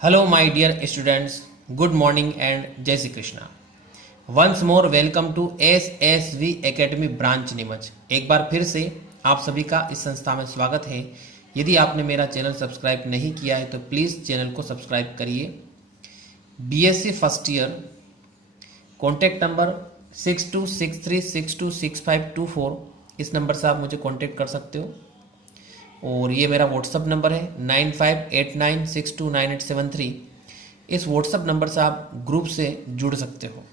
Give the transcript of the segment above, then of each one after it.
Hello, my dear students. Good morning and Jai Shri Krishna. Once more, welcome to SSV Academy branch Neemuch. एक बार फिर से आप सभी का इस संस्था में स्वागत है। यदि आपने मेरा चैनल सब्सक्राइब नहीं किया है तो प्लीज़ चैनल को सब्सक्राइब करिए। BSc first year, contact number 6263626524, इस नंबर से आप मुझे कॉन्टैक्ट कर सकते हो। और ये मेरा व्हाट्सअप नंबर है 9589629873। इस व्हाट्सअप नंबर से आप ग्रुप से जुड़ सकते हो।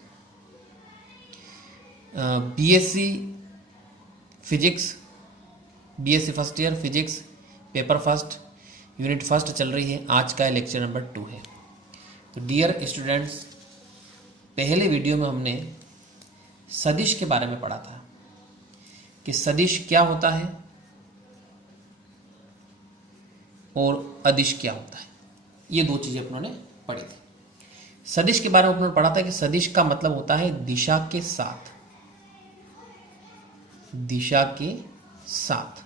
BSc physics, BSc first year physics paper first unit first चल रही है। आज का लेक्चर नंबर 2 है। तो डियर स्टूडेंट्स, पहले वीडियो में हमने सदिश के बारे में पढ़ा था कि सदिश क्या होता है और अदिश क्या होता है। ये दो चीज़ें उन्होंने पढ़ी थी। सदिश के बारे में उन्होंने पढ़ा था कि सदिश का मतलब होता है दिशा के साथ, दिशा के साथ,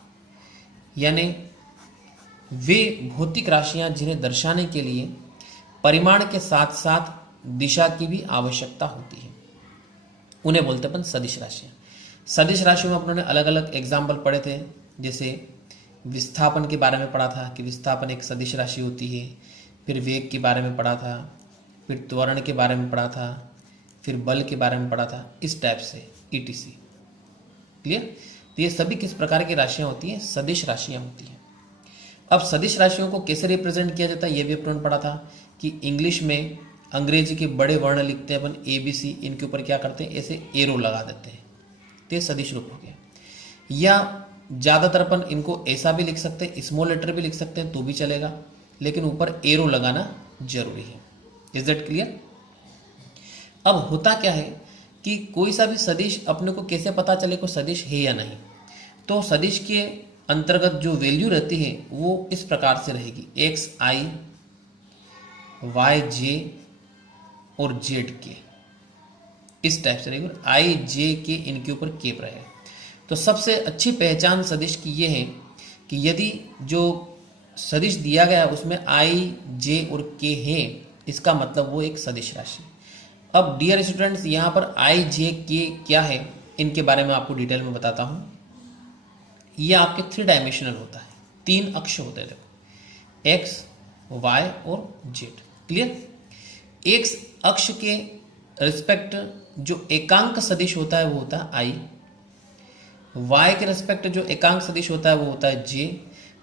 यानी वे भौतिक राशियां जिन्हें दर्शाने के लिए परिमाण के साथ साथ दिशा की भी आवश्यकता होती है, उन्हें बोलते हैं अपन सदिश राशियां। सदिश राशियों में उन्होंने अलग अलग एग्जाम्पल पढ़े थे। जैसे विस्थापन के बारे में पढ़ा था कि विस्थापन एक सदिश राशि होती है। फिर वेग के बारे में पढ़ा था, फिर त्वरण के बारे में पढ़ा था, फिर बल के बारे में पढ़ा था। इस टाइप से ईटीसी। क्लियर? तो ये सभी किस प्रकार की राशियां होती हैं? सदिश राशियां होती हैं। अब सदिश राशियों को कैसे रिप्रेजेंट किया जाता है ये भी अपन पढ़ा था कि इंग्लिश में अंग्रेजी के बड़े वर्ण लिखते हैं अपन ABC, इनके ऊपर क्या करते हैं, ऐसे एरो लगा देते हैं। तो ये सदिश रूप हो गया। या ज़्यादातर अपन इनको ऐसा भी लिख सकते हैं, स्मॉल लेटर भी लिख सकते हैं तो भी चलेगा, लेकिन ऊपर एरो लगाना जरूरी है। Is that clear? अब होता क्या है कि कोई सा भी सदिश अपने को कैसे पता चले कोई सदिश है या नहीं। तो सदिश के अंतर्गत जो वैल्यू रहती है वो इस प्रकार से रहेगी, XI, YJ और ZK, इस टाइप से रहेगी। IJK इनके ऊपर केप रहे। तो सबसे अच्छी पहचान सदिश की ये है कि यदि जो सदिश दिया गया है उसमें I, J और K है, इसका मतलब वो एक सदिश राशि। अब डियर स्टूडेंट्स, यहाँ पर I, J, K क्या है इनके बारे में आपको डिटेल में बताता हूँ। ये आपके 3 डायमेंशनल होता है, 3 अक्ष होते हैं। देखो X, Y और Z। क्लियर? X अक्ष के रिस्पेक्ट जो एकांक सदिश होता है वो होता है I, Y के रिस्पेक्ट जो एकांक सदिश होता है वो होता है J,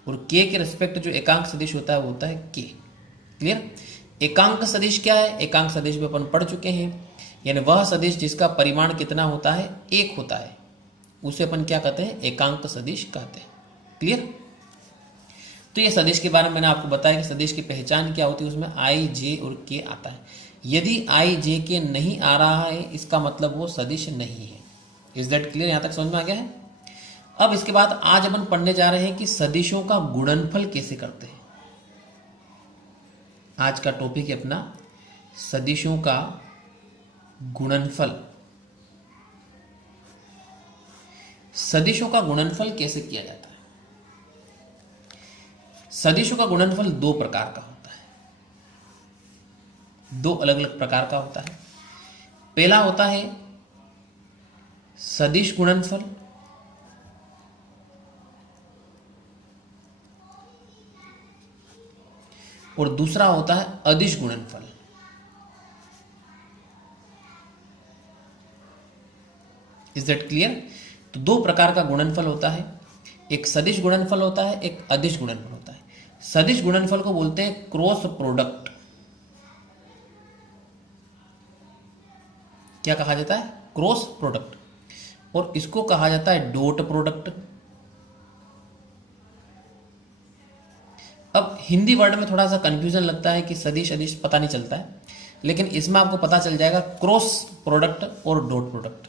और K के रिस्पेक्ट जो एकांक सदिश होता है वो होता है K। क्लियर? एकांक सदिश क्या है? एकांक सदिश भी अपन पढ़ चुके हैं, यानी वह सदिश जिसका परिमाण कितना होता है, 1 होता है, उसे अपन क्या कहते हैं? एकांक सदिश कहते हैं। क्लियर? तो ये सदिश के बारे में मैंने आपको बताया कि सदिश की पहचान क्या होती है, उसमें I, J और K आता है। यदि I, J, K नहीं आ रहा है इसका मतलब वो सदिश नहीं है। Is that clear? यहां तक समझ में आ गया है? अब इसके बाद आज अपन पढ़ने जा रहे हैं कि सदिशों का गुणनफल कैसे करते हैं। आज का टॉपिक है अपना सदिशों का गुणनफल। सदिशों का गुणनफल कैसे किया जाता है? सदिशों का गुणनफल 2 प्रकार का होता है, 2 अलग अलग प्रकार का होता है। पहला होता है सदिश गुणनफल, और दूसरा होता है अदिश गुणनफल। Is that clear? तो 2 प्रकार का गुणनफल होता है, एक सदिश गुणनफल होता है, एक अदिश गुणनफल होता है। सदिश गुणनफल को बोलते हैं क्रॉस प्रोडक्ट। क्या कहा जाता है? Cross product. और इसको कहा जाता है डॉट प्रोडक्ट। अब हिंदी वर्ड में थोड़ा सा कंफ्यूजन लगता है कि सदिश अदिश पता नहीं चलता है, लेकिन इसमें आपको पता चल जाएगा क्रॉस प्रोडक्ट और डॉट प्रोडक्ट।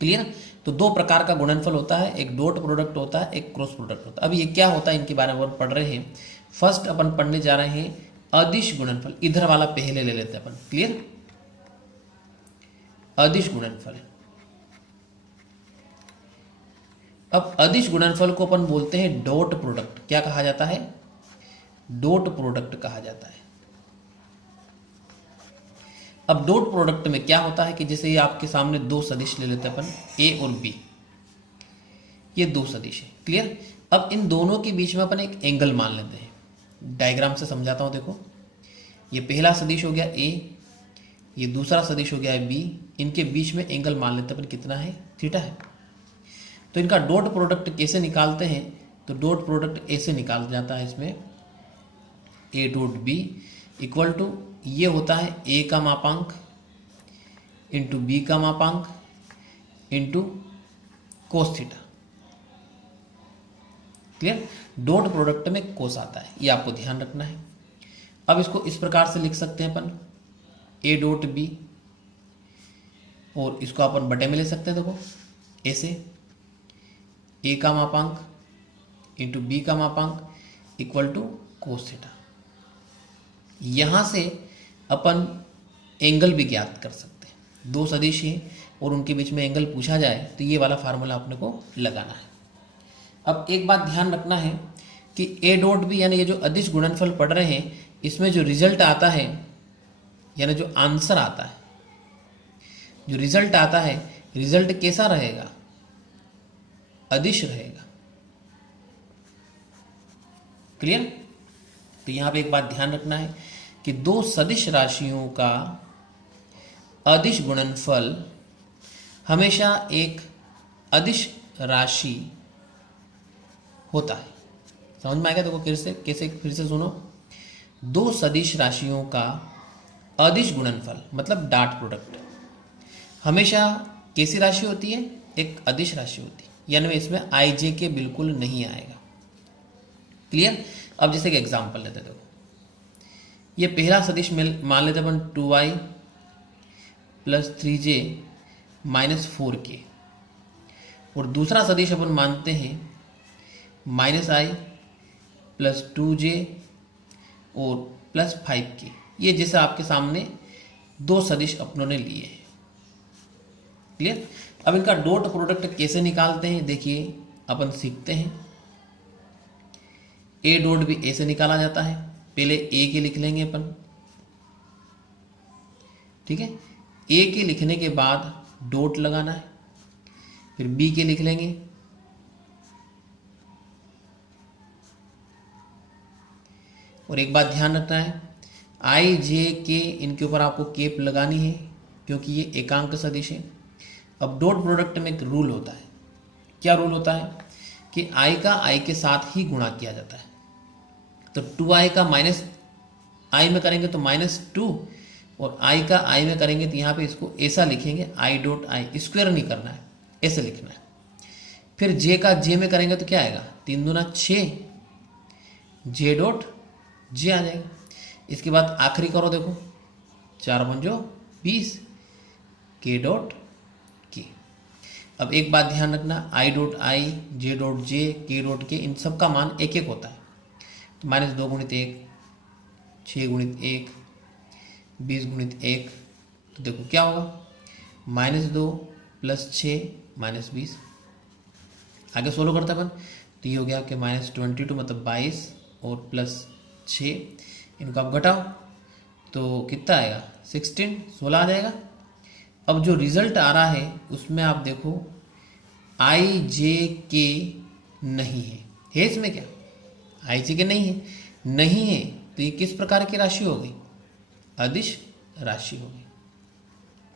क्लियर? तो 2 प्रकार का गुणनफल होता है, एक डॉट प्रोडक्ट होता है, एक क्रॉस प्रोडक्ट होता है। अब ये क्या होता है इनके बारे में पढ़ रहे हैं। फर्स्ट अपन पढ़ने जा रहे हैं अदिश गुणनफल। इधर वाला पहले ले लेते हैं अपन। क्लियर? अदिश गुणनफल। अब अदिश गुणनफल को अपन बोलते हैं डॉट प्रोडक्ट। क्या कहा जाता है? डॉट प्रोडक्ट कहा जाता है। अब डॉट प्रोडक्ट में क्या होता है कि जैसे ये आपके सामने दो सदिश ले लेते हैं अपन, ए और बी, ये दो सदिश है, क्लियर। अब इन दोनों के बीच में अपन एक एंगल मान लेते हैं। डायग्राम से समझाता हूं, देखो ये पहला सदिश हो गया ए, ये दूसरा सदिश हो गया है बी, इनके बीच में एंगल मान लेते हैं अपन कितना है, थीटा है। तो इनका डॉट प्रोडक्ट कैसे निकालते हैं, तो डॉट प्रोडक्ट ऐसे निकाल जाता है इसमें, a dot b equal to ये होता है ए का मापांक इंटू बी का मापांक into cos theta, clear. Dot product में कोस आता है, ये आपको ध्यान रखना है। अब इसको इस प्रकार से लिख सकते हैं अपन, ए डॉट बी, और इसको अपन बटे में ले सकते हैं, देखो ऐसे, ए का मापांक इंटू बी का मापांक इक्वल टू कोस थीटा। यहां से अपन एंगल भी ज्ञात कर सकते हैं। दो सदिश हैं और उनके बीच में एंगल पूछा जाए तो ये वाला फार्मूला अपने को लगाना है। अब एक बात ध्यान रखना है कि ए डॉट बी यानी ये जो अदिश गुणनफल पढ़ रहे हैं, इसमें जो रिजल्ट आता है यानी जो आंसर आता है, जो रिजल्ट आता है, रिजल्ट कैसा रहेगा, अदिश रहेगा, क्लियर। तो यहां पे एक बात ध्यान रखना है कि दो सदिश राशियों का अदिश गुणनफल हमेशा एक अदिश राशि होता है। समझ में आ गया? देखो कैसे फिर से सुनो, दो सदिश राशियों का अदिश गुणनफल मतलब डॉट प्रोडक्ट हमेशा कैसी राशि होती है, एक अदिश राशि होती है, यानी इसमें आई जे के बिल्कुल नहीं आएगा, क्लियर। अब जैसे कि एग्जांपल लेते, देखो ये पहला सदिश मान लेते अपन 2i plus 3j minus 4k, और दूसरा सदिश अपन मानते हैं -i प्लस 2j और प्लस 5k। ये जैसे आपके सामने दो सदिश अपनों ने लिए हैं, क्लियर। अब इनका डॉट प्रोडक्ट कैसे निकालते हैं, देखिए अपन सीखते हैं। ए डॉट भी ऐसे निकाला जाता है, पहले ए के लिख लेंगे अपन, ठीक है। ए के लिखने के बाद डॉट लगाना है, फिर बी के लिख लेंगे, और एक बात ध्यान रखना है, आई जे के इनके ऊपर आपको केप लगानी है क्योंकि ये एकांक सदिश है। अब डॉट प्रोडक्ट में एक रूल होता है, क्या रूल होता है कि आई का आई के साथ ही गुणा किया जाता है। तो 2i का माइनस आई में करेंगे तो -2, और i का i में करेंगे तो यहाँ पे इसको ऐसा लिखेंगे, आई डॉट आई, स्क्वायर नहीं करना है, ऐसे लिखना है। फिर j का j में करेंगे तो क्या आएगा, 3 दूना 6, j डॉट j आ जाएगा। इसके बाद आखिरी करो, देखो 4 पंजो 20, k डॉट k। अब एक बात ध्यान रखना, I dot I, J dot J, के डॉट के, इन सब का मान एक एक होता है। तो -2 गुणित 1, 6 गुणित 1, 20 गुणित 1, तो देखो क्या होगा, -2 प्लस 6 -20। आगे सोल्व करते अपन, तो ये हो गया कि -22 मतलब 22 और प्लस 6, इनको आप घटाओ तो कितना आएगा, 16 आ जाएगा। अब जो रिजल्ट आ रहा है उसमें आप देखो आई जे के नहीं है इसमें क्या, आई जे के नहीं है, तो ये किस प्रकार की राशि हो गई, अदिश राशि हो गई।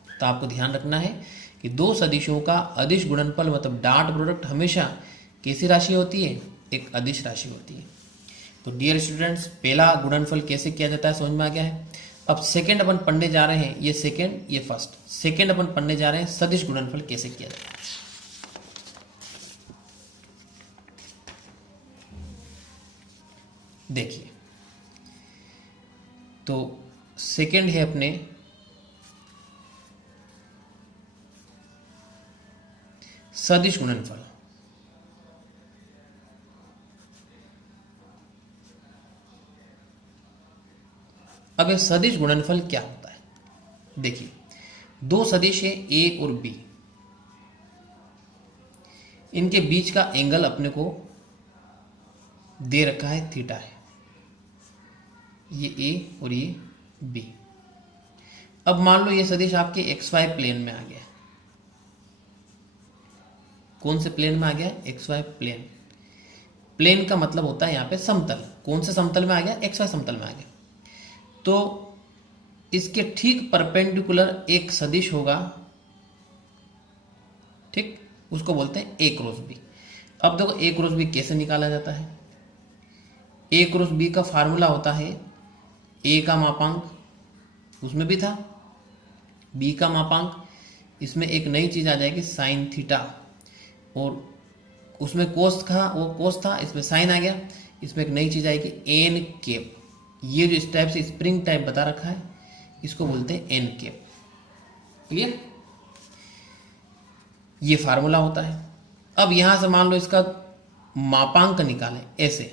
तो आपको ध्यान रखना है कि दो सदिशों का अदिश गुणनफल मतलब डॉट प्रोडक्ट हमेशा कैसी राशि होती है, एक अदिश राशि होती है। तो डियर स्टूडेंट्स, पहला गुणनफल कैसे किया जाता है समझ में आ गया है। अब सेकंड अपन पढ़ने जा रहे हैं, ये सेकंड ये फर्स्ट, सेकंड अपन पढ़ने जा रहे हैं सदिश गुणनफल कैसे किया जाता है। देखिए, तो सेकंड है अपने सदिश गुणनफल। अब ये सदिश गुणनफल क्या होता है, देखिए दो सदिश है ए और बी, इनके बीच का एंगल अपने को दे रखा है थीटा है, ये ए और ये बी। अब मान लो ये सदिश आपके एक्स वाई प्लेन में आ गया। कौन से प्लेन में आ गया? X Y plane. प्लेन का मतलब होता है यहाँ पे समतल। कौन से समतल में आ गया? एक्स वाई समतल में आ गया। तो इसके ठीक परपेंडिकुलर एक सदिश होगा, ठीक, उसको बोलते हैं ए क्रॉस बी। अब देखो ए क्रॉस बी कैसे निकाला जाता है? ए क्रॉस बी का फार्मूला होता है ए का मापांक, उसमें भी था, बी का मापांक, इसमें एक नई चीज आ जाएगी साइन थीटा, और उसमें कोस था, वो कोस था, इसमें साइन आ गया, इसमें एक नई चीज आएगी एन कैप। ये जो इस टाइप से स्प्रिंग टाइप बता रखा है इसको बोलते हैं एन कैप। क्लियर? ये फार्मूला होता है। अब यहां से मान लो इसका मापांक निकालें ऐसे,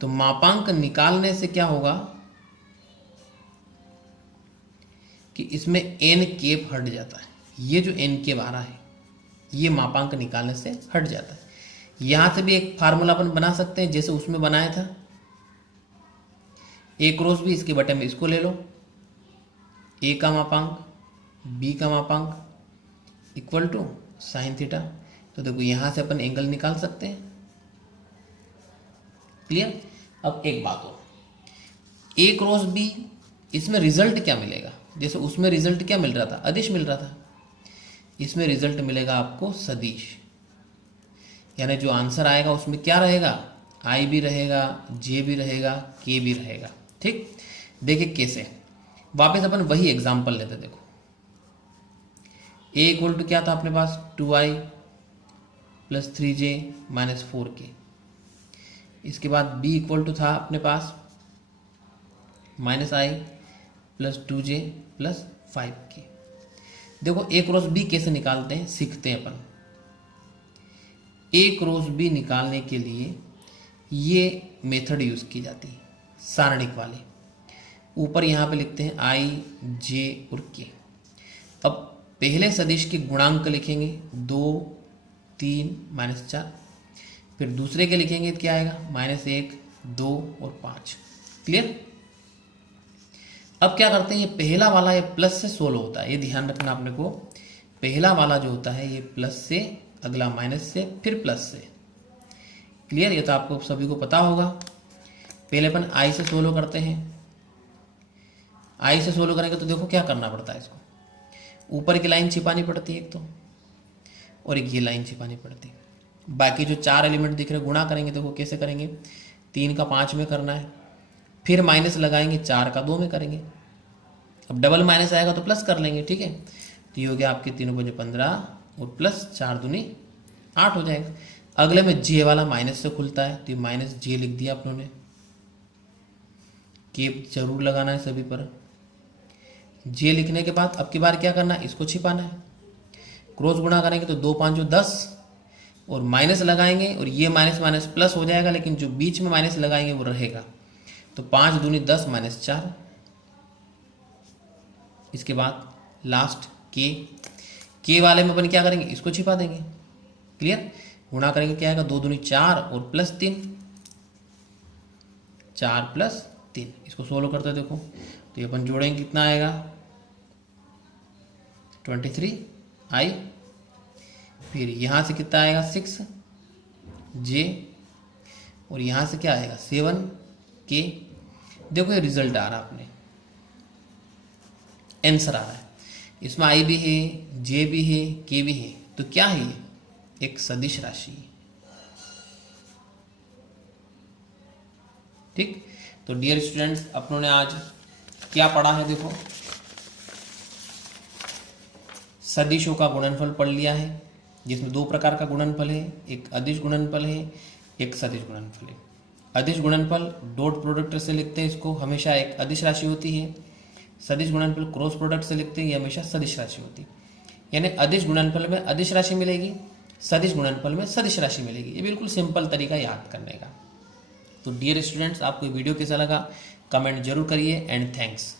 तो मापांक निकालने से क्या होगा कि इसमें एन कैप हट जाता है। ये जो एन कैप आ रहा है ये मापांक निकालने से हट जाता है। यहां से भी एक फार्मूला अपन बना सकते हैं जैसे उसमें बनाया था, ए क्रॉस बी, इसके बटे में इसको ले लो, ए का मापांक बी का मापांक इक्वल टू साइन थीटा। तो देखो यहां से अपन एंगल निकाल सकते हैं। क्लियर? अब एक बात हो, ए क्रॉस बी, इसमें रिजल्ट क्या मिलेगा? जैसे उसमें रिजल्ट क्या मिल रहा था? अदिश मिल रहा था। इसमें रिजल्ट मिलेगा आपको सदिश, यानी जो आंसर आएगा उसमें क्या रहेगा? आई भी रहेगा, जे भी रहेगा, के भी रहेगा। ठीक, देखिए कैसे। वापस अपन वही एग्जांपल लेते। देखो ए इक्वल टू क्या था अपने पास? 2i plus 3j minus 4k। इसके बाद बी इक्वल टू था अपने पास माइनस आई प्लस 2j प्लस 5k। देखो ए क्रॉस बी कैसे निकालते हैं, सीखते हैं अपन। ए क्रॉस बी निकालने के लिए ये मेथड यूज की जाती है, सारणिक वाले। ऊपर यहाँ पे लिखते हैं आई, जे और के। अब पहले सदिश के गुणांक लिखेंगे 2, 3, -4। फिर दूसरे के लिखेंगे क्या आएगा? -1, 2 और 5। क्लियर? अब क्या करते हैं, ये पहला वाला ये प्लस से 16 होता है, ये ध्यान रखना अपने को। पहला वाला जो होता है ये प्लस से, अगला माइनस से, फिर प्लस से। क्लियर? ये तो आपको सभी को पता होगा। पहले अपन आई से 16 करते हैं। आई से 16 करेंगे तो देखो क्या करना पड़ता है, इसको ऊपर की लाइन छिपानी पड़ती है एक तो, और एक ये लाइन छिपानी पड़ती है। बाकी जो 4 एलिमेंट दिख रहे गुणा करेंगे, देखो कैसे करेंगे। 3 का 5 में करना है, फिर माइनस लगाएंगे, 4 का 2 में करेंगे। अब डबल माइनस आएगा तो प्लस कर लेंगे। ठीक है, तो ये हो गया आपके 3 बजे 15 और प्लस 4 दूनी 8 हो जाएगा। अगले में जे वाला माइनस से खुलता है, तो ये माइनस जे लिख दिया अपनों ने। केप जरूर लगाना है सभी पर। जे लिखने के बाद अब की बार क्या करना है, इसको छिपाना है। क्रॉस गुणा करेंगे तो 2 5 10 और माइनस लगाएंगे, और ये माइनस माइनस प्लस हो जाएगा, लेकिन जो बीच में माइनस लगाएंगे वो रहेगा। तो 5 दूनी 10 -4। इसके बाद लास्ट के वाले में अपन क्या करेंगे, इसको छिपा देंगे। क्लियर? गुणा करेंगे क्या आएगा, 2 दूनी 4 और प्लस 3, 4 प्लस 3। इसको सोल्व करते हैं देखो, तो ये अपन जोड़ेंगे कितना आएगा 23i। फिर यहाँ से कितना आएगा 6j, और यहाँ से क्या आएगा 7k। देखो ये रिजल्ट आ रहा है अपने, आंसर आ रहा है। इसमें आई भी है, जे भी है, के भी है। तो क्या है ये? एक सदिश राशि। ठीक, तो डियर स्टूडेंट्स, अपनों ने आज क्या पढ़ा है? देखो सदिशों का गुणनफल पढ़ लिया है, जिसमें 2 प्रकार का गुणनफल है, एक अदिश गुणनफल है, एक सदिश गुणनफल है। अदिश गुणनफल डॉट प्रोडक्ट से लिखते हैं, इसको हमेशा एक अदिश राशि होती है। सदिश गुणनफल क्रॉस प्रोडक्ट से लिखते हैं, ये हमेशा सदिश राशि होती है। यानी अदिश गुणनफल में अदिश राशि मिलेगी, सदिश गुणनफल में सदिश राशि मिलेगी। ये बिल्कुल सिंपल तरीका याद करने का। तो डियर स्टूडेंट्स, आपको वीडियो कैसा लगा कमेंट जरूर करिए, एंड थैंक्स।